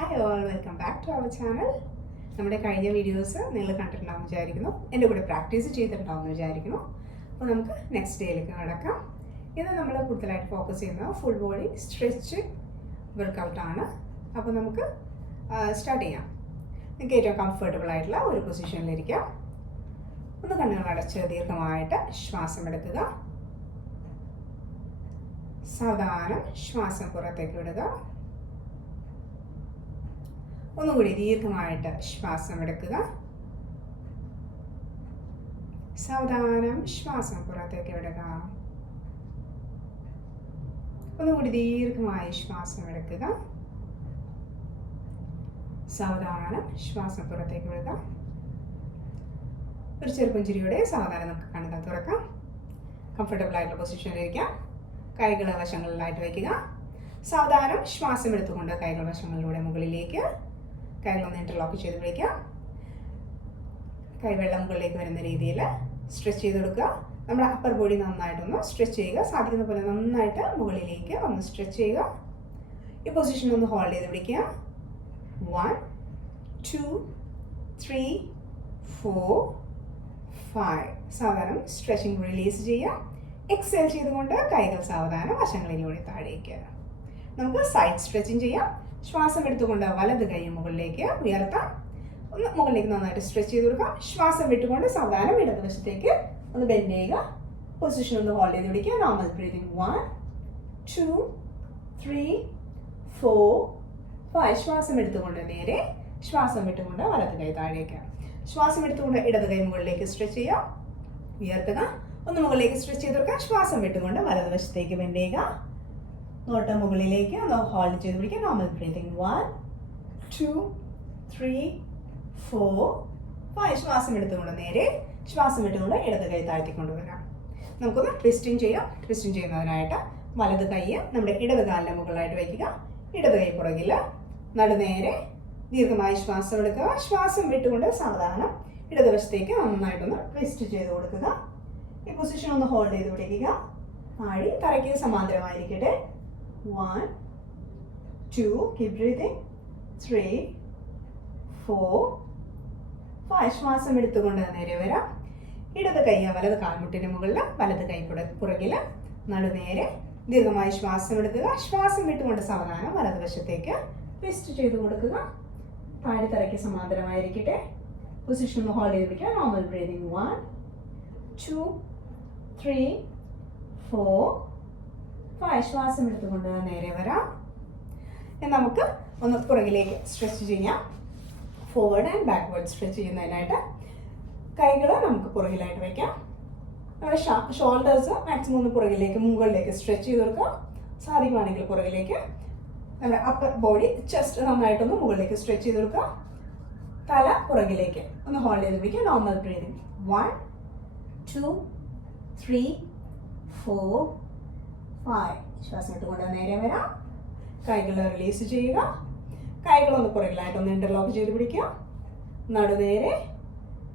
Hi all, welcome back to our channel. നമ്മുടെ കഴിഞ്ഞ videos നിങ്ങൾ കണ്ടിട്ടുണ്ടാവും വിചാരിക്കുന്നു, എൻ്റെ കൂടെ പ്രാക്ടീസ് ചെയ്തിട്ടുണ്ടാവും വിചാരിക്കുന്നു. അപ്പോൾ നമുക്ക് നെക്സ്റ്റ് ഡേയിലേക്ക് നടക്കാം. ഇന്ന് നമ്മൾ കൂടുതലായിട്ട് ഫോക്കസ് ചെയ്യുന്നത് ഫുൾ ബോഡി സ്ട്രെച്ച് വർക്കൗട്ടാണ്. അപ്പോൾ നമുക്ക് സ്റ്റാർട്ട് ചെയ്യാം. നിങ്ങൾക്ക് ഏറ്റവും കംഫർട്ടബിൾ ആയിട്ടുള്ള ഒരു പൊസിഷനിലിരിക്കാം. ഒന്ന് കണ്ണുകൾ അടച്ച് ദീർഘമായിട്ട് ശ്വാസം എടുക്കുക. സാവധാനം ശ്വാസം പുറത്തേക്ക് വിടുക. ഒന്നുകൂടി ദീർഘമായിട്ട് ശ്വാസം എടുക്കുക. സാവധാനം ശ്വാസം പുറത്തേക്ക് വിടുക. ഒന്നുകൂടി ദീർഘമായി ശ്വാസം എടുക്കുക. സാവധാനം ശ്വാസം പുറത്തേക്ക് വിടുക. ഒരു ചെറുപുഞ്ചിരിയോടെ സാവധാനം നമുക്ക് കണ്ണുകൾ തുറക്കാം. കംഫർട്ടബിൾ ആയിട്ടുള്ള പൊസിഷനിലിരിക്കാം. കൈകൾ വശങ്ങളിലായിട്ട് വയ്ക്കുക. സാവധാനം ശ്വാസം എടുത്തുകൊണ്ട് കൈകൾ വശങ്ങളിലൂടെ മുകളിലേക്ക് കൈകളൊന്ന് ഇന്റർലോക്ക് ചെയ്ത് പിടിക്കുക. കൈവെള്ളം മുകളിലേക്ക് വരുന്ന രീതിയിൽ സ്ട്രെച്ച് ചെയ്ത് കൊടുക്കുക. നമ്മുടെ അപ്പർ ബോഡി നന്നായിട്ടൊന്ന് സ്ട്രെച്ച് ചെയ്യുക. സാധിക്കുന്ന പോലെ നന്നായിട്ട് മുകളിലേക്ക് ഒന്ന് സ്ട്രെച്ച് ചെയ്യുക. ഈ പൊസിഷൻ ഒന്ന് ഹോൾഡ് ചെയ്ത് പിടിക്കുക. 1 2 3 4 5. സാവധാനം സ്ട്രെച്ചിങ് റിലീസ് ചെയ്യുക. എക്സേൽ ചെയ്തുകൊണ്ട് കൈകൾ സാവധാനം വശങ്ങളിലൂടെ താഴേക്ക്. നമുക്ക് സൈഡ് സ്ട്രെച്ചിങ് ചെയ്യാം. ശ്വാസം എടുത്തുകൊണ്ട് വലത് കൈ മുകളിലേക്ക് ഉയർത്താം. ഒന്ന് മുകളിലേക്ക് നന്നായിട്ട് സ്ട്രെച്ച് ചെയ്ത് കൊടുക്കാം. ശ്വാസം വിട്ടുകൊണ്ട് സാവധാനം ഇടതുവശത്തേക്ക് ഒന്ന് ബെൻഡ് ചെയ്യുക. പൊസിഷൻ ഒന്ന് ഹോൾഡ് ചെയ്ത് പിടിക്കുക. Normal breathing 1 2 3 4 5. ശ്വാസം എടുത്തുകൊണ്ട് നേരെ, ശ്വാസം വിട്ടുകൊണ്ട് വലത് കൈ താഴേക്ക്. ശ്വാസം എടുത്തുകൊണ്ട് ഇടത് കൈ മുകളിലേക്ക് സ്ട്രെച്ച് ചെയ്യുക. ഉയർത്തുക. ഒന്ന് മുകളിലേക്ക് സ്ട്രെച്ച് ചെയ്ത് കൊടുക്കുക. ശ്വാസം വിട്ടുകൊണ്ട് വലതുവശത്തേക്ക് ബെൻഡ് ചെയ്യുക. നോട്ടം മുകളിലേക്ക് ഒന്ന് ഹോൾഡ് ചെയ്ത് പിടിക്കുക. Normal breathing 1 2 3 4 5. ശ്വാസം എടുത്തുകൊണ്ട് നേരെ, ശ്വാസം വിട്ടുകൊണ്ട് ഇടത് കൈ താഴ്ത്തിക്കൊണ്ടുവരാം. നമുക്കൊന്ന് ട്വിസ്റ്റിംഗ് ചെയ്യാം. ട്വിസ്റ്റിംഗ് ചെയ്യുന്നതിനായിട്ട് വലത് കൈ നമ്മുടെ ഇടത് കാലിൻ്റെ മുകളിലായിട്ട് വയ്ക്കുക. ഇടത് കൈ പുറകിൽ, നടുനേരെ. ദീർഘമായി ശ്വാസം എടുക്കുക. ശ്വാസം വിട്ടുകൊണ്ട് സാവധാനം ഇടതുവശത്തേക്ക് നന്നായിട്ടൊന്ന് ട്വിസ്റ്റ് ചെയ്ത് കൊടുക്കുക. ഈ പൊസിഷൻ ഒന്ന് ഹോൾഡ് ചെയ്ത് പിടിക്കുക. താഴി തറയ്ക്ക് സമാന്തരമായിരിക്കട്ടെ. 1 2 keep breathing 3 4 5. ശ്വാസം എടുത്തുകൊണ്ട് നേരെ വരാം. ഇടത് കൈ വലത് കാൽമുട്ടിന് മുകളിൽ, വലത് കൈ പുറകിൽ, നടുനേരെ. ദീർഘമായി ശ്വാസം എടുക്കുക. ശ്വാസം വിട്ടുകൊണ്ട് സാവധാനം വലതുവശത്തേക്ക് ട്വിസ്റ്റ് ചെയ്ത് കൊടുക്കുക. താഴെ തറയ്ക്ക് സമാന്തരമായിരിക്കട്ടെ. പൊസിഷൻ ഹോൾഡ് ചെയ്ത് പിടിക്കുക. Normal breathing 1 2 3 4 5. ശ്വാസം എടുത്തുകൊണ്ട് നേരെ വരാം. നമുക്ക് ഒന്ന് പുറകിലേക്ക് സ്ട്രെച്ച് ചെയ്യാം. ഫോർവേഡ് ആൻഡ് ബാക്ക്വേർഡ് സ്ട്രെച്ച് ചെയ്യുന്നതിനായിട്ട് കൈകൾ നമുക്ക് പുറകിലായിട്ട് വയ്ക്കാം. നമ്മുടെ ഷോൾഡേഴ്സ് മാക്സിമം ഒന്ന് പുറകിലേക്ക് മുകളിലേക്ക് സ്ട്രെച്ച് ചെയ്ത് കൊടുക്കുക. സാധിക്കുവാണെങ്കിൽ പുറകിലേക്ക് നമ്മുടെ അപ്പർ ബോഡി ചെസ്റ്റ് നന്നായിട്ടൊന്ന് മുകളിലേക്ക് സ്ട്രെച്ച് ചെയ്ത് കൊടുക്കുക. തല പുറകിലേക്ക് ഒന്ന് ഹോൾഡ് ചെയ്ത് പിടിക്കുക. Normal breathing 1 2 3 4 5. ശ്വാസം ഇട്ടുകൊണ്ട് നേരെ വരാം. കൈകൾ റിലീസ് ചെയ്യുക. കൈകളൊന്ന് പുറകിലായിട്ടൊന്ന് ഇന്റർലോക്ക് ചെയ്ത് പിടിക്കുക. നടുനേരെ.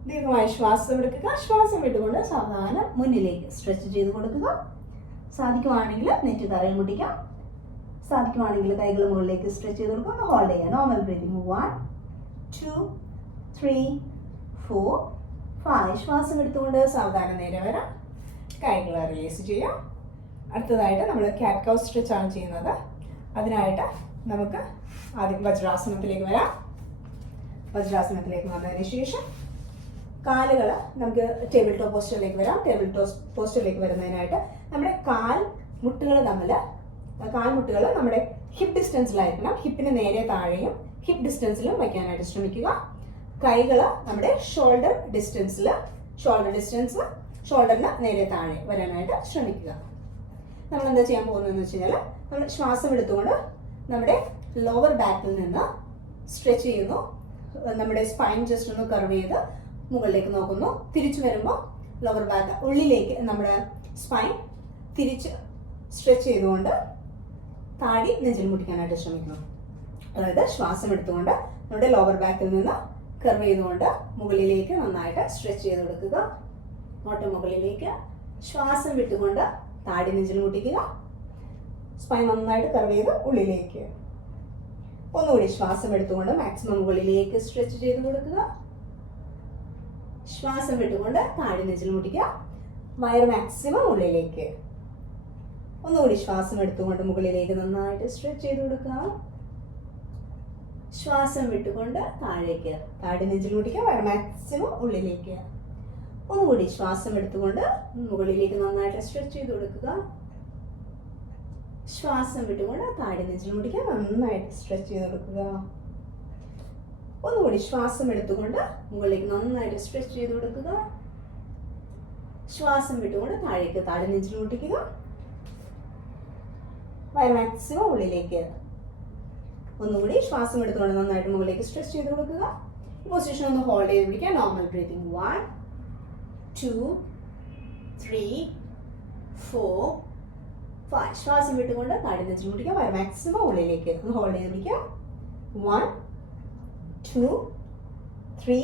ദീർഘമായി ശ്വാസം എടുക്കുക. ശ്വാസം വിട്ടുകൊണ്ട് സാവധാനം മുന്നിലേക്ക് സ്ട്രെച്ച് ചെയ്ത് കൊടുക്കുക. സാധിക്കുവാണെങ്കിൽ നെറ്റ് തറയിൽ മുട്ടിക്കാം. സാധിക്കുവാണെങ്കിൽ കൈകൾ മുകളിലേക്ക് സ്ട്രെച്ച് ചെയ്ത് കൊടുക്കുക. ഒന്ന് ഹോൾഡ് ചെയ്യുക. Normal breathing 1 2 3 4 5. ശ്വാസം എടുത്തുകൊണ്ട് സാവധാനം നേരെ വരാം. കൈകൾ റിലീസ് ചെയ്യാം. അടുത്തതായിട്ട് നമ്മൾ ക്യാറ്റ് കൗ സ്ട്രെച്ച് ആണ് ചെയ്യുന്നത്. അതിനായിട്ട് നമുക്ക് ആദ്യം വജ്രാസനത്തിലേക്ക് വരാം. വജ്രാസനത്തിലേക്ക് വന്നതിന് ശേഷം കാലുകൾ നമുക്ക് ടേബിൾ ടോപ്പ് പോസ്റ്ററിലേക്ക് വരാം. ടേബിൾ ടോപ്പ് പോസ്റ്ററിലേക്ക് വരുന്നതിനായിട്ട് നമ്മുടെ കാൽമുട്ടുകൾ നമ്മുടെ ഹിപ്പ് ഡിസ്റ്റൻസിലായിരിക്കണം. ഹിപ്പിന് നേരെ താഴെയും ഹിപ്പ് ഡിസ്റ്റൻസിലും വയ്ക്കാനായിട്ട് ശ്രമിക്കുക. കൈകൾ നമ്മുടെ ഷോൾഡർ ഡിസ്റ്റൻസ് ഷോൾഡറിന് നേരെ താഴെ വരാനായിട്ട് ശ്രമിക്കുക. നമ്മൾ എന്താ ചെയ്യാൻ പോകുന്നതെന്ന് വെച്ച് കഴിഞ്ഞാൽ, നമ്മൾ ശ്വാസം എടുത്തുകൊണ്ട് നമ്മുടെ ലോവർ ബാക്കിൽ നിന്ന് സ്ട്രെച്ച് ചെയ്യുന്നു. നമ്മുടെ സ്പൈൻ ജസ്റ്റ് ഒന്ന് കർവ് ചെയ്ത് മുകളിലേക്ക് നോക്കുന്നു. തിരിച്ചു വരുമ്പോൾ ലോവർ ബാക്ക് ഉള്ളിലേക്ക് നമ്മുടെ സ്പൈൻ തിരിച്ച് സ്ട്രെച്ച് ചെയ്തുകൊണ്ട് താടി നെഞ്ചിൽ മുട്ടിക്കാനായിട്ട് ശ്രമിക്കുന്നു. അതായത് ശ്വാസം എടുത്തുകൊണ്ട് നമ്മുടെ ലോവർ ബാക്കിൽ നിന്ന് കർവ് ചെയ്തുകൊണ്ട് മുകളിലേക്ക് നന്നായിട്ട് സ്ട്രെച്ച് ചെയ്ത് കൊടുക്കുക. നോട്ട് മുകളിലേക്ക്. ശ്വാസം വിട്ടുകൊണ്ട് താടി നെഞ്ചിൽ മുട്ടിക്കുക. സ്പൈൻ നന്നായിട്ട് കർവ് ചെയ്ത് ഉള്ളിലേക്ക്. ഒന്നുകൂടി ശ്വാസം എടുത്തുകൊണ്ട് മാക്സിമം മുകളിലേക്ക് സ്ട്രെച്ച് ചെയ്ത് കൊടുക്കുക. ശ്വാസം വിട്ടുകൊണ്ട് താഴെ നെഞ്ചിൽ മുട്ടിക്കുക. വയറ് മാക്സിമം ഉള്ളിലേക്ക്. ഒന്നുകൂടി ശ്വാസം എടുത്തുകൊണ്ട് മുകളിലേക്ക് നന്നായിട്ട് സ്ട്രെച്ച് ചെയ്ത് കൊടുക്കുക. ശ്വാസം വിട്ടുകൊണ്ട് താഴേക്ക്. താഴെ നെഞ്ചിൽ മുട്ടിക്കുക. വയറ് മാക്സിമം ഉള്ളിലേക്ക്. ഒന്നുകൂടി ശ്വാസം എടുത്തുകൊണ്ട് മുകളിലേക്ക് നന്നായിട്ട് സ്ട്രെച്ച് ചെയ്ത് കൊടുക്കുക. ശ്വാസം വിട്ടുകൊണ്ട് താഴെ നെഞ്ചിൽ മുട്ടിക്കുക. നന്നായിട്ട് സ്ട്രെച്ച് ചെയ്ത് കൊടുക്കുക. ഒന്നുകൂടി ശ്വാസം എടുത്തുകൊണ്ട് മുകളിലേക്ക് നന്നായിട്ട് സ്ട്രെച്ച് ചെയ്ത് കൊടുക്കുക. ശ്വാസം വിട്ടുകൊണ്ട് താഴേക്ക്. താഴെ നെഞ്ചിൽ മുട്ടിക്കുക. വയറ് മാക്സിമം ഉള്ളിലേക്ക്. ഒന്നുകൂടി ശ്വാസം എടുത്തുകൊണ്ട് നന്നായിട്ട് മുകളിലേക്ക് സ്ട്രെച്ച് ചെയ്ത് കൊടുക്കുക. ഈ പൊസിഷൻ ഒന്ന് ഹോൾഡ് ചെയ്ത് പിടിക്കുക. Normal breathing. 1 2 3 4 5. ശ്വാസം വിട്ടുകൊണ്ട് താഴെ നെഞ്ചിൽ മുട്ടിക്കുക. വയറ് മാക്സിമം ഉള്ളിലേക്ക്. ഒന്ന് ഹോൾഡ് ചെയ്ത് പിടിക്കുക. 1 2 3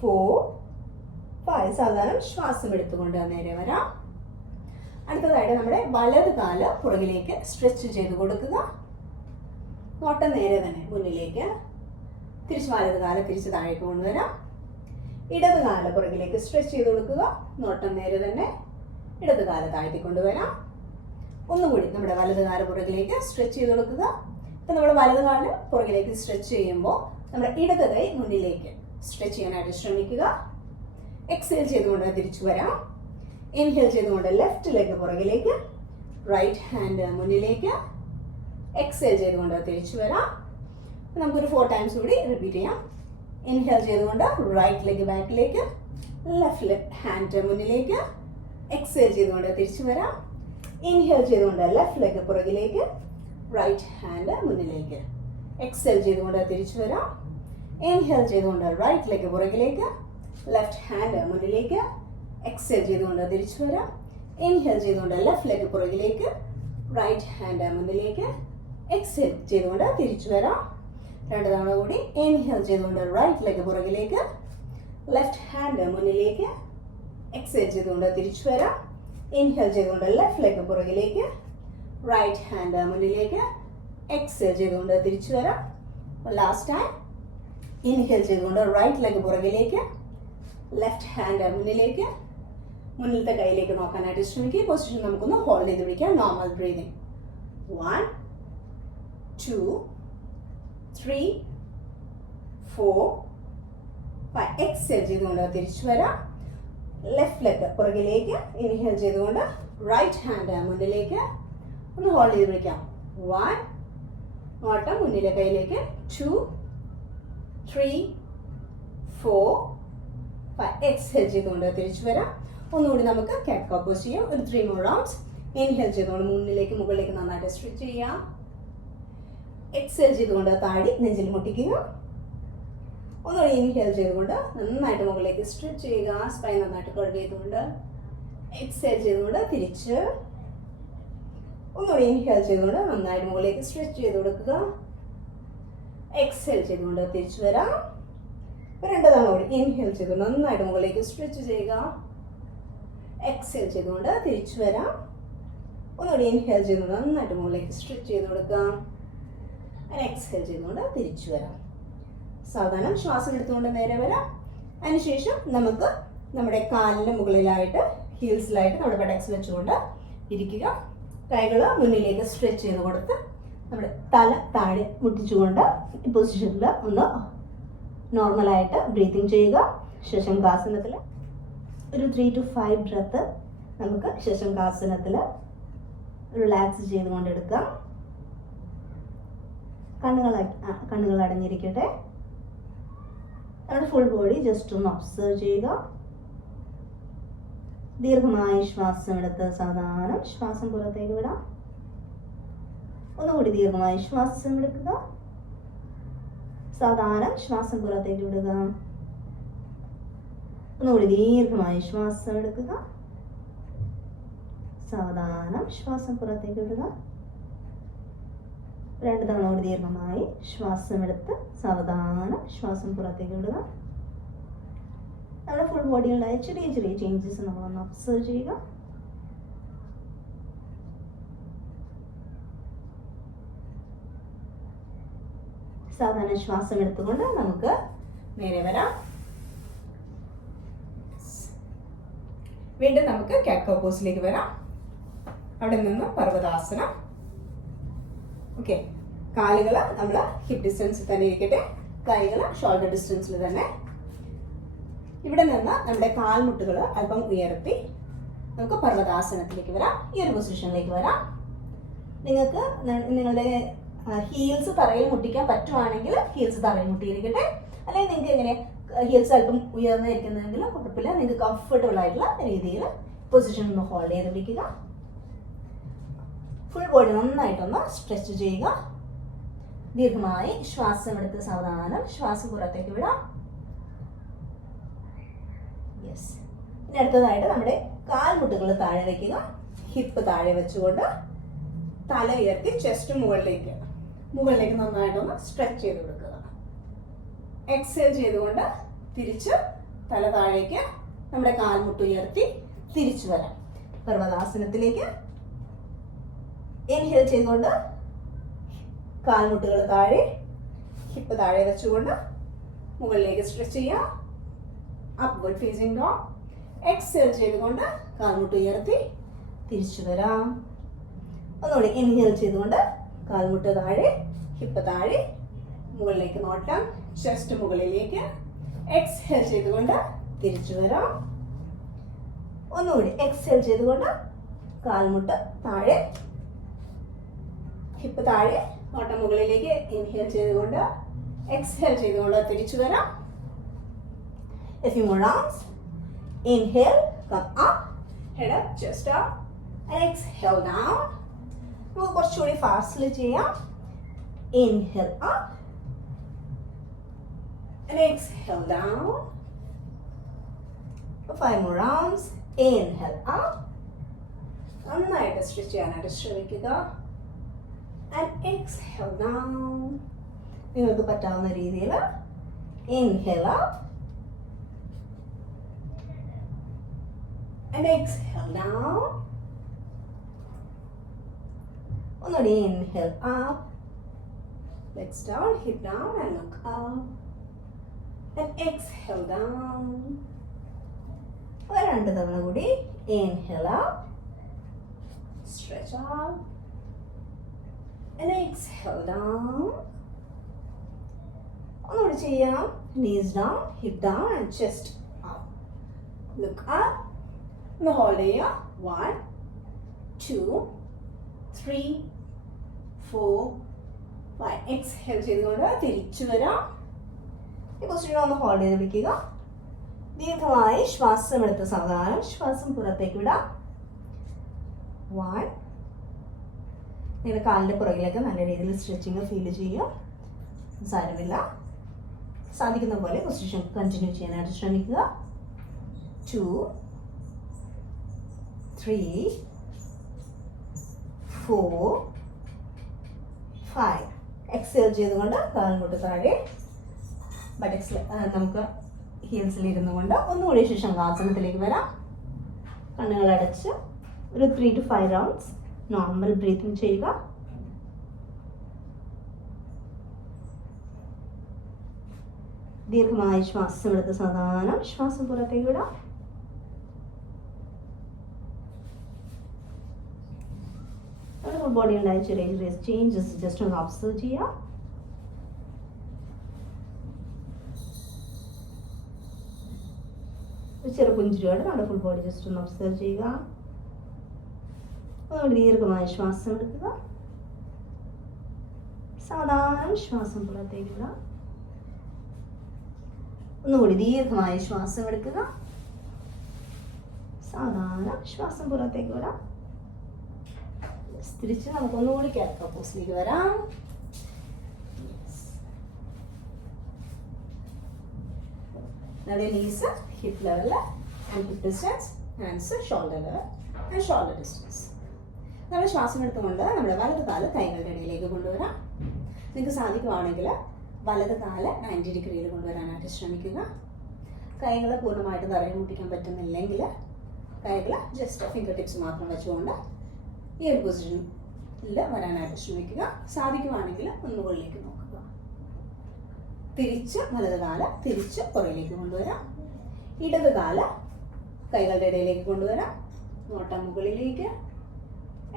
4 5. സാധാരണ ശ്വാസം എടുത്തുകൊണ്ട് നേരെ വരാം. അടുത്തതായിട്ട് നമ്മുടെ വലത് കാല് പുറകിലേക്ക് സ്ട്രെച്ച് ചെയ്ത് കൊടുക്കുക. നോട്ടം നേരെ തന്നെ മുന്നിലേക്ക്. തിരിച്ച് വലത് കാല് തിരിച്ച് താഴേക്ക് കൊണ്ടുവരാം. ഇടത് കാല് പുറകിലേക്ക് സ്ട്രെച്ച് ചെയ്ത് കൊടുക്കുക. നോട്ടം നേരെ തന്നെ. ഇടത് കാല് താഴ്ത്തി കൊണ്ടുവരാം. ഒന്നുകൂടി നമ്മുടെ വലത് കാല് പുറകിലേക്ക് സ്ട്രെച്ച് ചെയ്ത് കൊടുക്കുക. ഇപ്പം നമ്മൾ വലത് കാല് പുറകിലേക്ക് സ്ട്രെച്ച് ചെയ്യുമ്പോൾ നമ്മുടെ ഇടത് കൈ മുന്നിലേക്ക് സ്ട്രെച്ച് ചെയ്യാനായിട്ട് ശ്രമിക്കുക. എക്സേൽ ചെയ്തുകൊണ്ട് തിരിച്ചു വരാം. ഇൻഹേൽ ചെയ്തുകൊണ്ട് ലെഫ്റ്റ് ലെഗ് പുറകിലേക്ക്. റൈറ്റ് ഹാൻഡ് മുന്നിലേക്ക്. എക്സേൽ ചെയ്തുകൊണ്ട് തിരിച്ചു വരാം. നമുക്കൊരു 4 ടൈംസ് കൂടി റിപ്പീറ്റ് ചെയ്യാം. ഇൻഹേൽ ചെയ്തുകൊണ്ട് റൈറ്റ് ലെഗ് ബാക്കിലേക്ക്. ലെഫ്റ്റ് ഹാൻഡ് മുന്നിലേക്ക്. എക്സേൽ ചെയ്തുകൊണ്ട് തിരിച്ചു വരാം. ഇൻഹേൽ ചെയ്തുകൊണ്ട് ലെഫ്റ്റ് ലെഗ് പുറകിലേക്ക്. റൈറ്റ് ഹാൻഡ് മുന്നിലേക്ക്. എക്സേൽ ചെയ്തുകൊണ്ട് തിരിച്ചു വരാം. ഇൻഹേൽ ചെയ്തുകൊണ്ട് റൈറ്റ് ലെഗ് പുറകിലേക്ക്. ലെഫ്റ്റ് ഹാൻഡ് മുന്നിലേക്ക്. എക്സേൽ ചെയ്തുകൊണ്ട് തിരിച്ചു വരാം. ഇൻഹേൽ ചെയ്തുകൊണ്ട് ലെഫ്റ്റ് ലെഗ് പുറകിലേക്ക്. റൈറ്റ് ഹാൻഡ് മുന്നിലേക്ക്. എക്സേൽ ചെയ്തുകൊണ്ട് തിരിച്ചു വരാം. 2 തവണ കൂടി. ഇൻഹേൽ ചെയ്തുകൊണ്ട് റൈറ്റ് ലെഗ് പുറകിലേക്ക്. ലെഫ്റ്റ് ഹാൻഡ് മുന്നിലേക്ക്. എക്സേൽ ചെയ്തുകൊണ്ട് തിരിച്ചു വരാം. ഇൻഹേൽ ചെയ്തുകൊണ്ട് ലെഫ്റ്റ് ലെഗ് പുറകിലേക്ക്. റൈറ്റ് ഹാൻഡ് മുന്നിലേക്ക്. എക്സേൽ ചെയ്തുകൊണ്ട് തിരിച്ചു വരാം. Last time. ഇൻഹേൽ ചെയ്തുകൊണ്ട് റൈറ്റ് ലെഗ് പുറകിലേക്ക്. ലെഫ്റ്റ് ഹാൻഡ് മുന്നിലേക്ക്. മുന്നിലത്തെ കൈയിലേക്ക് നോക്കാനായിട്ട് ശ്രമിക്കുക. ഈ പൊസിഷൻ നമുക്കൊന്ന് ഹോൾഡ് ചെയ്ത് പിടിക്കാം. Normal breathing. 1 2 3 4 5. എക്സേൽ ചെയ്തുകൊണ്ട് തിരിച്ചു വരാം. ലെഫ്റ്റ് ലെഗ് പുറകിലേക്ക്. ഇൻഹേൽ ചെയ്തുകൊണ്ട് റൈറ്റ് ഹാൻഡ് മുന്നിലേക്ക്. ഒന്ന് ഹോൾഡ് ചെയ്ത് പിടിക്കാം. 1. നോട്ടം മുന്നിലെ കൈയിലേക്ക്. 2 3 4 5. എക്സേൽ ചെയ്തുകൊണ്ട് തിരിച്ചു വരാം. ഒന്നുകൂടി നമുക്ക് കാറ്റ് കൗ പോസ് ചെയ്യാം. ഒരു 3 more rounds. ഇൻഹേൽ ചെയ്തുകൊണ്ട് മുന്നിലേക്ക് മുകളിലേക്ക് നന്നായിട്ട് സ്ട്രെച്ച് ചെയ്യാം. എക്സേൽ ചെയ്തുകൊണ്ട് താടി നെഞ്ചിൽ മുട്ടിക്കുക. ഒന്നുകൂടി ഇൻഹേൽ ചെയ്തുകൊണ്ട് നന്നായിട്ട് മുകളിലേക്ക് സ്ട്രെച്ച് ചെയ്യുക. സ്പൈൻ നന്നായിട്ട് കർവ് ചെയ്തുകൊണ്ട്. എക്സേൽ ചെയ്തുകൊണ്ട് തിരിച്ച്. ഒന്നുകൂടി ഇൻഹേൽ ചെയ്തുകൊണ്ട് നന്നായിട്ട് മുകളിലേക്ക് സ്ട്രെച്ച് ചെയ്ത് കൊടുക്കുക. എക്സേൽ ചെയ്തുകൊണ്ട് തിരിച്ചു വരാം. 2 തവണ കൂടി. ഇൻഹേൽ ചെയ്തുകൊണ്ട് നന്നായിട്ട് മുകളിലേക്ക് സ്ട്രെച്ച് ചെയ്യുക. എക്സേൽ ചെയ്തുകൊണ്ട് തിരിച്ചു വരാം. ഒന്നുകൂടി ഇൻഹേൽ ചെയ്തുകൊണ്ട് നന്നായിട്ട് മുകളിലേക്ക് സ്ട്രെച്ച് ചെയ്ത് കൊടുക്കുക. എക്സേൽ ചെയ്തുകൊണ്ട് തിരിച്ചു വരാം. സാവധാനം ശ്വാസം എടുത്തുകൊണ്ട് നേരെ വരാം. അതിനുശേഷം നമുക്ക് നമ്മുടെ കാലിന് മുകളിലായിട്ട് ഹീൽസിലായിട്ട് നമ്മുടെ ബട്ടക്സ് വെച്ചുകൊണ്ട് ഇരിക്കുക. കൈകൾ മുന്നിലേക്ക് സ്ട്രെച്ച് ചെയ്ത് കൊടുത്ത് നമ്മുടെ തല താഴെ മുട്ടിച്ചുകൊണ്ട് ഈ പൊസിഷനിൽ ഒന്ന് നോർമലായിട്ട് ബ്രീത്തിങ് ചെയ്യുക. ശശങ്കാസനത്തിൽ ഒരു 3 to 5 ബ്രത്ത് നമുക്ക് ശശങ്കാസനത്തിൽ റിലാക്സ് ചെയ്തുകൊണ്ട് എടുക്കാം. കണ്ണുകൾ അടഞ്ഞിരിക്കട്ടെ. നമ്മുടെ ഫുൾ ബോഡി ജസ്റ്റ് ഒന്ന് ഒബ്സർവ് ചെയ്യുക. ദീർഘമായി ശ്വാസം എടുത്ത് സാവധാനം ശ്വാസം പുറത്തേക്ക് വിടാം. ഒന്നുകൂടി ദീർഘമായി ശ്വാസം എടുക്കുക. സാവധാനം ശ്വാസം പുറത്തേക്ക് വിടുക. ഒന്നുകൂടി ദീർഘമായി ശ്വാസം എടുക്കുക. സാവധാനം ശ്വാസം പുറത്തേക്ക് വിടുക. 2 തവണ കൂടി ദീർഘമായി ശ്വാസം എടുത്ത് സാവധാനം ശ്വാസം പുറത്തേക്ക് വിടുക. നമ്മുടെ ഫുൾ ബോഡിയിലുണ്ടായ ചെറിയ ചെറിയ ചേഞ്ചസ് നമ്മളൊന്ന് ഒബ്സർവ് ചെയ്യുക. സാധാരണ ശ്വാസം എടുത്തുകൊണ്ട് നമുക്ക് നേരെ വരാം. വീണ്ടും നമുക്ക് കാറ്റ് കൗ പോസിലേക്ക് വരാം. അവിടെ നിന്ന് പർവ്വതാസനം. ഓക്കെ, കാലുകൾ നമ്മൾ ഹിപ്പ് ഡിസ്റ്റൻസിൽ തന്നെ ഇരിക്കട്ടെ, കൈകൾ ഷോൾഡർ ഡിസ്റ്റൻസിൽ തന്നെ. ഇവിടെ നിന്ന് നമ്മുടെ കാൽമുട്ടുകൾ അല്പം ഉയർത്തി നമുക്ക് പർവ്വതാസനത്തിലേക്ക് വരാം. ഈ ഒരു പൊസിഷനിലേക്ക് വരാം. നിങ്ങൾക്ക് നിങ്ങളുടെ ഹീൽസ് തറയിൽ മുട്ടിക്കാൻ പറ്റുവാണെങ്കിൽ ഹീൽസ് തറയിൽ മുട്ടിയിരിക്കട്ടെ. അല്ലെങ്കിൽ നിങ്ങൾക്ക് എങ്ങനെ ഹീൽസ് അല്പം ഉയർന്നിരിക്കുന്നതെങ്കിലും കുഴപ്പമില്ല. നിങ്ങൾക്ക് കംഫർട്ടബിൾ ആയിട്ടുള്ള രീതിയിൽ പൊസിഷൻ ഒന്ന് ഹോൾഡ് ചെയ്ത് പിടിക്കുക. ഫുൾ ബോഡി നന്നായിട്ടൊന്ന് സ്ട്രെച്ച് ചെയ്യുക. ദീർഘമായി ശ്വാസം എടുത്ത് സാവധാനം ശ്വാസം പുറത്തേക്ക് വിടാം. യെസ്. ഇനി അടുത്തതായിട്ട് നമ്മുടെ കാൽമുട്ടുകൾ താഴെ വയ്ക്കുക. ഹിപ്പ് താഴെ വെച്ചുകൊണ്ട് തല ഉയർത്തി ചെസ്റ്റ് മുകളിലേക്ക് നന്നായിട്ടൊന്ന് സ്ട്രെച്ച് ചെയ്ത് കൊടുക്കുക. എക്സേൽ ചെയ്തുകൊണ്ട് തിരിച്ച് തല താഴേക്ക്, നമ്മുടെ കാൽമുട്ട് ഉയർത്തി തിരിച്ചു വരാം പർവ്വതാസനത്തിലേക്ക്. ഇൻഹേൽ ചെയ്തുകൊണ്ട് കാൽമുട്ടുകൾ താഴെ, ഹിപ്പ് താഴെ വെച്ചുകൊണ്ട് മുകളിലേക്ക് സ്ട്രെച്ച് ചെയ്യാം. Upward facing dog. എക്സേൽ ചെയ്തുകൊണ്ട് കാൽമുട്ട് ഉയർത്തി തിരിച്ചു വരാം. ഒന്നുകൂടി ഇൻഹേൽ ചെയ്തുകൊണ്ട് കാൽമുട്ട് താഴെ, ഹിപ്പ് താഴെ, മുകളിലേക്ക് നോട്ടം, ചെസ്റ്റ് മുകളിലേക്ക്. എക്സ്ഹേൽ ചെയ്തുകൊണ്ട് തിരിച്ചു വരാം. ഒന്നുകൂടി എക്സ്ഹേൽ ചെയ്തുകൊണ്ട് കാൽമുട്ട് താഴെ, ഹിപ്പ് താഴെ, നോട്ടം മുകളിലേക്ക്. ഇൻഹേൽ ചെയ്തുകൊണ്ട് എക്സ്ഹേൽ ചെയ്തുകൊണ്ട് തിരിച്ചു വരാം. A few more rounds. Inhale, come up, head up, chest up, and exhale down. നമുക്ക് കുറച്ചുകൂടി ഫാസ്റ്റിൽ ചെയ്യാം. Inhale up and exhale down. For 5 more rounds. Inhale up. നന്നായിട്ട് സ്ട്രെച്ച് ചെയ്യാനായിട്ട് ശ്രമിക്കുക. And exhale down. നിങ്ങൾക്ക് പറ്റാവുന്ന രീതിയിൽ inhale up and exhale down. ഒന്നുകൂടി inhale up, legs down, hip down and look up, and exhale down. രണ്ട് തവണ കൂടി inhale up, stretch up, and exhale down. ഒന്നുകൂടി ചെയ്യാം. knees down, hip down and chest up. Look up. ഒന്ന് hold ചെയ്യുക. 1 2 3 4 5. Exhale ചെയ്തുകൊണ്ട് തിരിച്ചു വരാം. ഈ പൊസിഷൻ ഒന്ന് ഹോൾഡ് ചെയ്ത് പിടിക്കുക. ദീർഘമായി ശ്വാസം എടുത്ത് സാവധാനം ശ്വാസം പുറത്തേക്ക് വിടാം. 1. നിങ്ങളുടെ കാലിൻ്റെ പുറകിലേക്ക് നല്ല രീതിയിൽ സ്ട്രെച്ചിങ് ഫീൽ ചെയ്യും. സാരമില്ല, സാധിക്കുന്ന പോലെ പൊസിഷൻ കണ്ടിന്യൂ ചെയ്യാനായിട്ട് ശ്രമിക്കുക. 2 3 4 5. എക്സേൽ ചെയ്തുകൊണ്ട് കാൽമുട്ട് താഴെ, ബട്ടക്സിൽ നമുക്ക് ഹീൽസിൽ ഇരുന്നു കൊണ്ട് ഒന്നുകൂടി ശശാങ്കാസനത്തിലേക്ക് വരാം. കണ്ണുകൾ അടച്ച് ഒരു 3 to 5 റൗണ്ട്സ് നോർമൽ ബ്രീത്തിങ് ചെയ്യുക. ദീർഘമായി ശ്വാസം എടുത്ത് സാധാരണ ശ്വാസം പുറത്തേക്ക് വിടാം. ഫുൾ ബോഡി ഉണ്ടായ ചെറിയ ചെറിയ ചേഞ്ചസ് ജസ്റ്റ് ഒന്ന് ഒബ്സർവ് ചെയ്യാം. ചെറു പുഞ്ചിരിയോടെ നമ്മുടെ ഫുൾ ബോഡി ജസ്റ്റ് ഒന്ന് ഒബ്സർവ് ചെയ്യുക. ഒന്നുകൂടി ദീർഘമായ ശ്വാസം എടുക്കുക. സാധാരണ ശ്വാസം പുറത്തേക്ക് വിടാം. ഒന്നുകൂടി ദീർഘമായ ശ്വാസം എടുക്കുക. സാധാരണ ശ്വാസം പുറത്തേക്ക് വിടാം. തിരിച്ച് നമുക്കൊന്നുകൂടി കാറ്റ് കൗ പോസിലേക്ക് വരാം. knees hip level and hip distance, hands shoulder level and shoulder distance. നമ്മൾ ശ്വാസം എടുത്തുകൊണ്ട് നമ്മുടെ വലത് കാല് കൈകളുടെ ഇടയിലേക്ക് കൊണ്ടുവരാം. നിങ്ങൾക്ക് സാധിക്കുവാണെങ്കിൽ വലത് കാല് 90 ഡിഗ്രിയിൽ കൊണ്ടുവരാനായിട്ട് ശ്രമിക്കുക. കൈകൾ പൂർണ്ണമായിട്ട് തറയിൽ മുട്ടിക്കാൻ പറ്റുന്നില്ലെങ്കിൽ കൈകൾ ജസ്റ്റ് ഫിംഗർ ടിപ്സ് മാത്രം വെച്ചുകൊണ്ട് ഈ ഒരു പൊസിഷനിൽ വരാനായിട്ട് ശ്രമിക്കുക. സാധിക്കുവാണെങ്കിൽ ഒന്ന് മുകളിലേക്ക് നോക്കുക. തിരിച്ച് വലത് കാല് തിരിച്ച് പുറകിലേക്ക് കൊണ്ടുവരാം. ഇടത് കാല് കൈകളുടെ ഇടയിലേക്ക് കൊണ്ടുവരാം. നോട്ടം മുകളിലേക്ക്.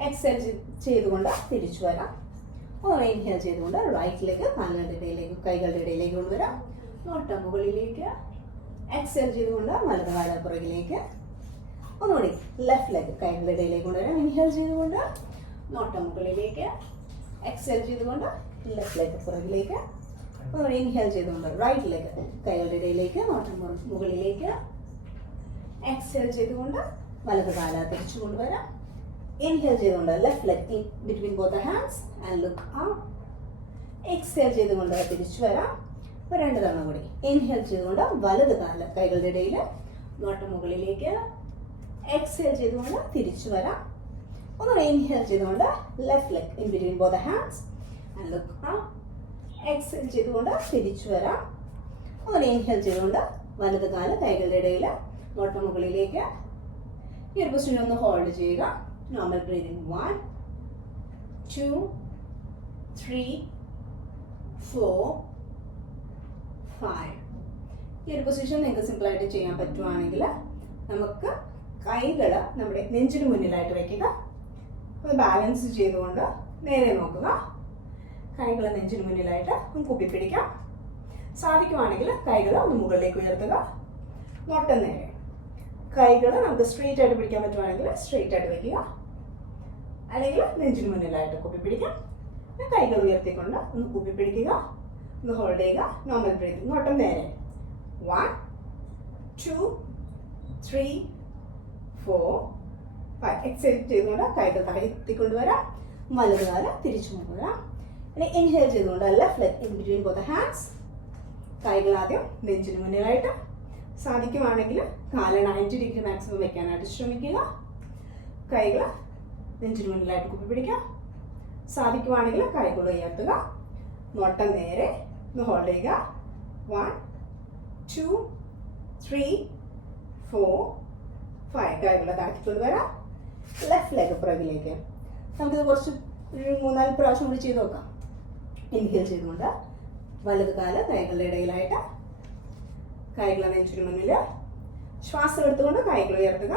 എക്സെൽ ചെയ്തുകൊണ്ട് തിരിച്ചു വരാം. ഒന്ന് ഇൻഹേൽ ചെയ്തുകൊണ്ട് റൈറ്റിലേക്ക് കാലുകളുടെ ഇടയിലേക്ക് കൈകളുടെ ഇടയിലേക്ക് കൊണ്ടുവരാം. നോട്ടം മുകളിലേക്ക്. എക്സെൽ ചെയ്തുകൊണ്ട് വലത് കാല് പുറകിലേക്ക്. ഒന്നുകൂടി ലെഫ്റ്റ് ലെഗ് കൈകളുടെ ഇടയിലേക്ക് കൊണ്ടുവരാം. ഇൻഹേൽ ചെയ്തുകൊണ്ട് നോട്ടം മുകളിലേക്ക്. എക്സെൽ ചെയ്തുകൊണ്ട് ലെഫ്റ്റ് ലെഗ് പുറകിലേക്ക്. ഒന്നുകൂടി ഇൻഹേൽ ചെയ്തുകൊണ്ട് റൈറ്റ് ലെഗ് കൈകളുടെ ഇടയിലേക്ക് നോട്ടം മുകളിലേക്ക്. എക്സെൽ ചെയ്തുകൊണ്ട് വലത് കാല തിരിച്ചു കൊണ്ടുവരാം. ഇൻഹേൽ ചെയ്തുകൊണ്ട് left leg between both the hands and look up. Excel ചെയ്തുകൊണ്ട് തിരിച്ചു വരാം. രണ്ട് തവണ കൂടി ഇൻഹേൽ ചെയ്തുകൊണ്ട് വലത് കാല കൈകളുടെ ഇടയിൽ നോട്ടം മുകളിലേക്ക്. എക്സെൽ ചെയ്തുകൊണ്ട് തിരിച്ചു വരാം. ഒന്നുകൂടി ഇൻഹേൽ ചെയ്തുകൊണ്ട് left leg in between both the hands and look up. Excel ചെയ്തുകൊണ്ട് തിരിച്ചു വരാം. ഒന്നുകൂടി ഇൻഹേൽ ചെയ്തുകൊണ്ട് വലത് കാല് കൈകളുടെ ഇടയിൽ നോട്ടം മുകളിലേക്ക്. ഈ ഒരു പൊസിഷൻ ഒന്ന് ഹോൾഡ് ചെയ്യുക. Normal breathing 1 2 3 4 5. ഈ ഒരു പൊസിഷൻ നിങ്ങൾക്ക് സിമ്പിളായിട്ട് ചെയ്യാൻ പറ്റുവാണെങ്കിൽ നമുക്ക് കൈകൾ നമ്മുടെ നെഞ്ചിന് മുന്നിലായിട്ട് വയ്ക്കുക. അത് ബാലൻസ് ചെയ്തുകൊണ്ട് നേരെ നോക്കുക. കൈകൾ നെഞ്ചിന് മുന്നിലായിട്ട് ഒന്ന് കുപ്പിപ്പിടിക്കാം. സാധിക്കുവാണെങ്കിൽ കൈകൾ ഒന്ന് മുകളിലേക്ക് ഉയർത്തുക. നോട്ടം നേരെ. കൈകൾ നമുക്ക് സ്ട്രെയിറ്റ് ആയിട്ട് പിടിക്കാൻ പറ്റുവാണെങ്കിൽ സ്ട്രെയിറ്റ് ആയിട്ട് വയ്ക്കുക. അല്ലെങ്കിൽ നെഞ്ചിന് മുന്നിലായിട്ട് കുപ്പിപ്പിടിക്കാം. കൈകൾ ഉയർത്തിക്കൊണ്ട് ഒന്ന് കുപ്പിപ്പിടിക്കുക. ഒന്ന് ഹോൾഡ് ചെയ്യുക. Normal breathing. നോട്ടം നേരെ. 1 2 3 4 5. എക്സെൽ ചെയ്തുകൊണ്ട് കൈകൾ താഴ്ത്തിക്കൊണ്ടുവരാം. വലത് കാല് തിരിച്ചു കൊണ്ടുവരാം. ഇനി ഇൻഹേൽ ചെയ്തുകൊണ്ട് left leg in between both the hands. കൈകൾ ആദ്യം നെഞ്ചിന് മുന്നിലായിട്ട്. സാധിക്കുവാണെങ്കിൽ കാല് 90 ഡിഗ്രി മാക്സിമം വെക്കാനായിട്ട് ശ്രമിക്കുക. കൈകൾ നെഞ്ചിന് മുന്നിലായിട്ട് കുപ്പി പിടിക്കാം. സാധിക്കുവാണെങ്കിൽ കൈകൾ ഉയർത്തുക. നോട്ടം നേരെ. ഒന്ന് ഹോൾഡ് ചെയ്യുക. 1 2 3 4 5. കൈകളെ താഴ്ത്തിക്കൊണ്ടുവരാം. ലെഫ്റ്റ് ലെഗ് പുറകിലേക്ക്. നമുക്കിത് കുറച്ച് ഒരു 3-4 പ്രാവശ്യം കൂടി ചെയ്ത് നോക്കാം. ഇൻഹേൽ ചെയ്തുകൊണ്ട് വലത് കാല് കൈകളുടെ ഇടയിലായിട്ട്. കൈകളെ നെഞ്ചിന് മുന്നിൽ. ശ്വാസം എടുത്തുകൊണ്ട് കൈകൾ ഉയർത്തുക.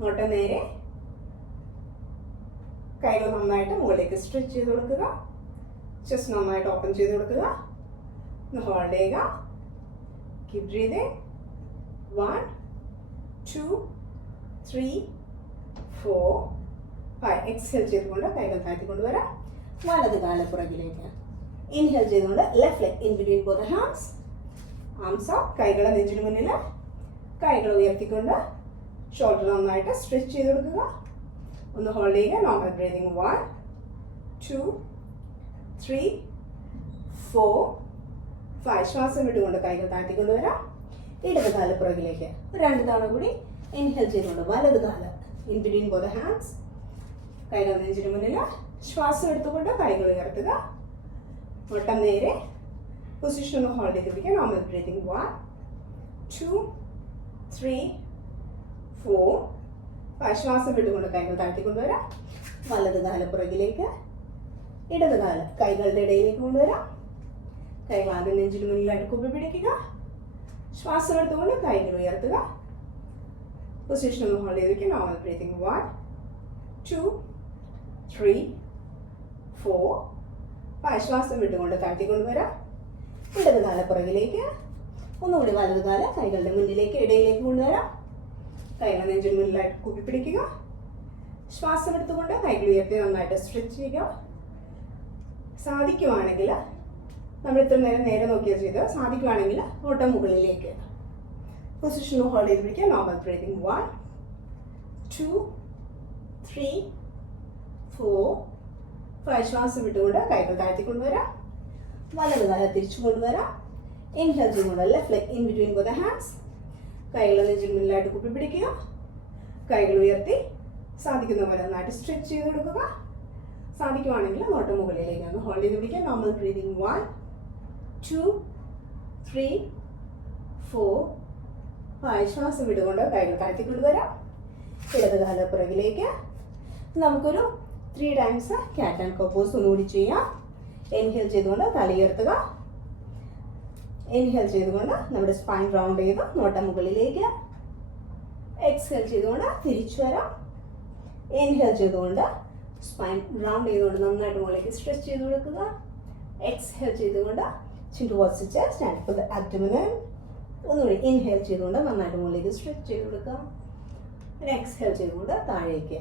നോട്ടം നേരെ. കൈകൾ നന്നായിട്ട് മുകളിലേക്ക് സ്ട്രെച്ച് ചെയ്ത് കൊടുക്കുക. ചെസ്റ്റ് നന്നായിട്ട് ഓപ്പൺ ചെയ്ത് കൊടുക്കുക. ഒന്ന് ഹോൾഡ് ചെയ്യുക. Keep breathing. 1 2 3 4 5. എക്സെൽ ചെയ്തുകൊണ്ട് കൈകൾ താഴ്ത്തിക്കൊണ്ടുവരാം. വലത് കാല പുറകിലേക്ക്. ഇൻഹേൽ ചെയ്തുകൊണ്ട് left leg in between both the hands. Arms up. കൈകളെ നെഞ്ചിന് മുന്നിൽ. കൈകൾ ഉയർത്തിക്കൊണ്ട് ഷോൾഡർ നന്നായിട്ട് സ്ട്രെച്ച് ചെയ്ത് കൊടുക്കുക. ഒന്ന് ഹോൾഡ് ചെയ്യുക. Normal breathing. 1 2 3 4 5. ശ്വാസം വിട്ടുകൊണ്ട് കൈകൾ താഴ്ത്തിക്കൊണ്ടുവരാം. ഇടത് കാല് പുറകിലേക്ക്. രണ്ട് തവണ കൂടി ഇൻഹേൽ ചെയ്തുകൊണ്ട് വലത് കാല് in between both the hands. കൈകൾ നെഞ്ചിന് മുന്നിൽ. ശ്വാസം എടുത്തുകൊണ്ട് കൈകൾ ഉയർത്തുക. നോട്ടം നേരെ. പൊസിഷൻ ഒന്ന് ഹോൾഡ് ചെയ്ത് പിടിക്കുക. Normal breathing. 1 2 3 4 5. ശ്വാസം വിട്ടുകൊണ്ട് കൈകൾ താഴ്ത്തിക്കൊണ്ടുവരാം. വലത് കാല് പുറകിലേക്ക്. ഇടത് കാല് കൈകളുടെ ഇടയിലേക്ക് കൊണ്ടുവരാം. കൈകൾ ആദ്യം നെഞ്ചിന് മുന്നിലായിട്ട് കുപ്പി പിടിക്കുക. ശ്വാസം എടുത്തുകൊണ്ട് കൈകൾ ഉയർത്തുക. പൊസിഷൻ ഒന്ന് ഹോൾഡ് ചെയ്ത് വയ്ക്കുക. Normal breathing. 1 2 3 4 5. ശ്വാസം വിട്ടുകൊണ്ട് താഴ്ത്തിക്കൊണ്ടുവരാം. ഇടത് കാല പുറകിലേക്ക്. ഒന്നുകൂടി വലത് കാല കൈകളുടെ മുന്നിലേക്ക് ഇടയിലേക്ക് കൊണ്ടുവരാം. കൈകൾ നെഞ്ചിന് മുന്നിലായിട്ട് കുപ്പി പിടിക്കുക. ശ്വാസം എടുത്തുകൊണ്ട് കൈകൾ ഉയർത്തി നന്നായിട്ട് സ്ട്രെച്ച് ചെയ്യുക. സാധിക്കുവാണെങ്കിൽ നമ്മൾ ഇത്ര നേരം നേരെ നോക്കിയാൽ ചെയ്ത് സാധിക്കുവാണെങ്കിൽ നോട്ടം മുകളിലേക്ക്. പൊസിഷൻ ഹോൾഡ് ചെയ്ത് പിടിക്കുക. Normal breathing. 1 2 3 4 5. ശ്വാസം വിട്ടുകൊണ്ട് കൈകൾ താഴ്ത്തിക്കൊണ്ടുവരാം. വലത് കാല തിരിച്ചു കൊണ്ടുവരാം. ഇൻഹേൽ ചെയ്തുകൊണ്ട് left leg in between both the hands. കൈകൾ നെഞ്ചിന് മുന്നിലായിട്ട് കുപ്പി പിടിക്കുക. കൈകൾ ഉയർത്തി സാധിക്കുന്ന പോലെ നന്നായിട്ട് സ്ട്രെച്ച് ചെയ്ത് കൊടുക്കുക. സാധിക്കുവാണെങ്കിൽ നോട്ടം മുകളിലേക്ക് ഒന്ന് ഹോൾഡ് ചെയ്ത് പിടിക്കുക. Normal breathing. 1 2 3 4 5. ശ്വാസം വിട്ടുകൊണ്ട് കൈകൾ താഴ്ത്തിക്കൊണ്ടുവരാം. ഇടത് കാല പുറകിലേക്ക്. നമുക്കൊരു 3 times cat and cow pose ഒന്നുകൂടി ചെയ്യാം. ഇൻഹേൽ ചെയ്തുകൊണ്ട് തല ഉയർത്തുക. ഇൻഹേൽ ചെയ്തുകൊണ്ട് നമ്മുടെ സ്പൈൻ റൗണ്ട് ചെയ്ത് നോട്ട മുകളിലേക്ക്. എക്സ്ഹേൽ ചെയ്തുകൊണ്ട് തിരിച്ചു വരാം. ഇൻഹേൽ ചെയ്തുകൊണ്ട് സ്പൈൻ റൗണ്ട് ചെയ്തുകൊണ്ട് നന്നായിട്ട് മുകളിലേക്ക് സ്ട്രെച്ച് ചെയ്ത് കൊടുക്കുക. എക്സ്ഹേൽ ചെയ്തുകൊണ്ട് chin towards the chest and for the abdomen. ഒന്നുകൂടി ഇൻഹേൽ ചെയ്തുകൊണ്ട് നന്നായിട്ട് മുകളിലേക്ക് സ്ട്രെച്ച് ചെയ്ത് കൊടുക്കുക. എക്സ്ഹേൽ ചെയ്തുകൊണ്ട് താഴേക്ക്.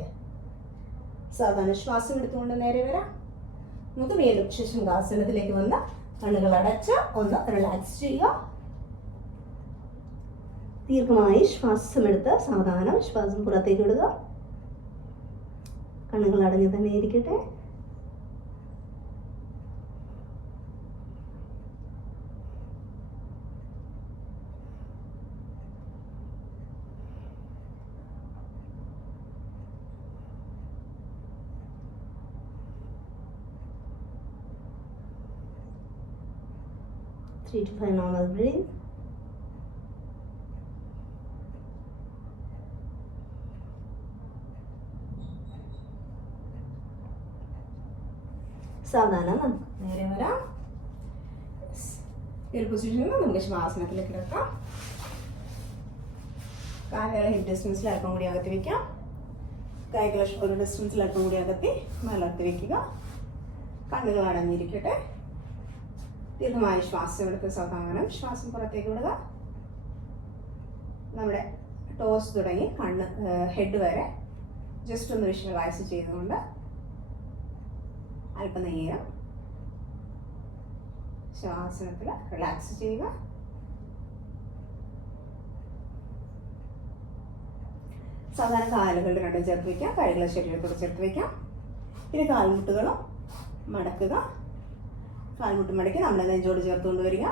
സാധാരണ ശ്വാസം എടുത്തുകൊണ്ട് നേരെ വരാം. നമുക്ക് വീണ്ടും ശശങ്കാസനത്തിലേക്ക് വന്ന് കണ്ണുകൾ അടച്ച് ഒന്ന് റിലാക്സ് ചെയ്യുക. ദീർഘമായി ശ്വാസമെടുത്ത് സാവധാനം ശ്വാസം പുറത്തേക്ക് വിടുക. കണ്ണുകൾ അടഞ്ഞു തന്നെ ഇരിക്കട്ടെ. Three to 5 normal breathing. സാവധാനം നേരെ വരാം. ഈ ഒരു പൊസിഷനിൽ നമുക്ക് ശ്വാസനത്തിലേക്ക് കിടക്കാം. കാലുകളെ ഹിപ്പ് ഡിസ്റ്റൻസിൽ അല്പം കൂടി അകത്തി വയ്ക്കാം. കൈകളെ ഷോൾഡർ ഡിസ്റ്റൻസിൽ അല്പം കൂടി അകത്തി മലർത്തി വയ്ക്കുക. കണ്ണുകൾ അടഞ്ഞിരിക്കട്ടെ. ദീർഘമായ ശ്വാസം എടുത്ത് സാവധാനം ശ്വാസം പുറത്തേക്ക് വിടുക. നമ്മുടെ ടോസ് തുടങ്ങി ഹെഡ് വരെ ജസ്റ്റ് ഒന്ന് വിഷ്വലൈസ് ചെയ്തുകൊണ്ട് അല്പനേരം ശ്വാസനത്തിൽ റിലാക്സ് ചെയ്യുക. സാധാരണ കാലുകളുടെ രണ്ടും ചേർത്ത് വയ്ക്കാം. കൈകളെ ശരീരത്തോട് ചേർത്ത് വയ്ക്കാം. ഇനി കാൽമുട്ടുകളും മടക്കുക. കാൽമുട്ട് മടക്കി നമ്മുടെ നെഞ്ചോട് ചേർത്ത് കൊണ്ടുവരിക.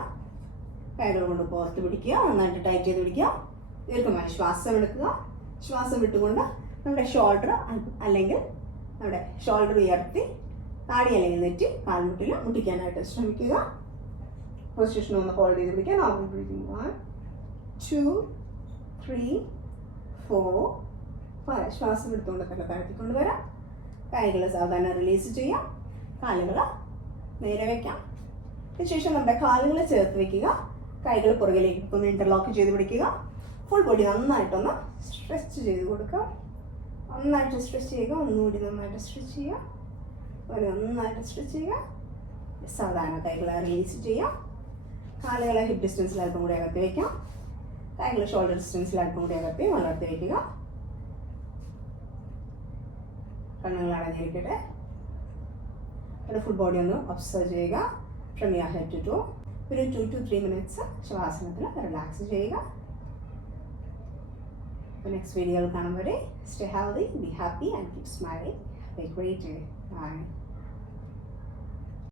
കൈകൾ കൊണ്ട് പുറത്ത് പിടിക്കുക. നന്നായിട്ട് ടൈറ്റ് ചെയ്ത് പിടിക്കുക. ദീർഘമായി ശ്വാസം എടുക്കുക. ശ്വാസം വിട്ടുകൊണ്ട് നമ്മുടെ ഷോൾഡർ അല്ലെങ്കിൽ നമ്മുടെ ഷോൾഡർ ഉയർത്തി താടി അല്ലെങ്കിൽ നെറ്റി കാൽമുട്ടിൽ മുട്ടിക്കാനായിട്ട് ശ്രമിക്കുക. പൊസിഷൻ ഒന്ന് ഹോൾഡ് ചെയ്ത് പിടിക്കുക. Normal breathing 1 2 3 4 5. ശ്വാസം എടുത്തുകൊണ്ട് തന്നെ താഴ്ത്തിക്കൊണ്ട് വരാം. കൈകൾ സാധാരണ റിലീസ് ചെയ്യാം. കാലുകൾ നേരെ വയ്ക്കാം. അതിനുശേഷം നമ്മുടെ കാലുകൾ ചേർത്ത് വയ്ക്കുക. കൈകൾ പുറകിലേക്ക് ഒന്ന് ഇന്റർലോക്ക് ചെയ്ത് പിടിക്കുക. ഫുൾ ബോഡി നന്നായിട്ടൊന്ന് സ്ട്രെച്ച് ചെയ്ത് കൊടുക്കുക. നന്നായിട്ട് സ്ട്രെച്ച് ചെയ്യുക. ഒന്നുകൂടി നന്നായിട്ട് സ്ട്രെച്ച് ചെയ്യുക. നന്നായിട്ട് സ്ട്രെച്ച് ചെയ്യുക. സാധാരണ കൈകളെ റിലീസ് ചെയ്യാം. കാലുകളെ ഹിപ്പ് ഡിസ്റ്റൻസിൽ അല്പം കൂടി അകത്തി വയ്ക്കാം. കൈകൾ ഷോൾഡർ ഡിസ്റ്റൻസിൽ അല്പം കൂടി അകത്തി വളർത്തി വയ്ക്കുക. കണ്ണുകൾ അടഞ്ഞിരിക്കട്ടെ. ഫുൾ ബോഡി ഒന്ന് ഒബ്സർവ് ചെയ്യുക. From your head to toe. ഒരു 2 to 3 മിനിറ്റ്സ് ശ്വാസനത്തിൽ റിലാക്സ് ചെയ്യുക. നെക്സ്റ്റ് വീഡിയോയിൽ കാണും വരെ stay healthy, be happy and keep smiling. Have a great day. Bye.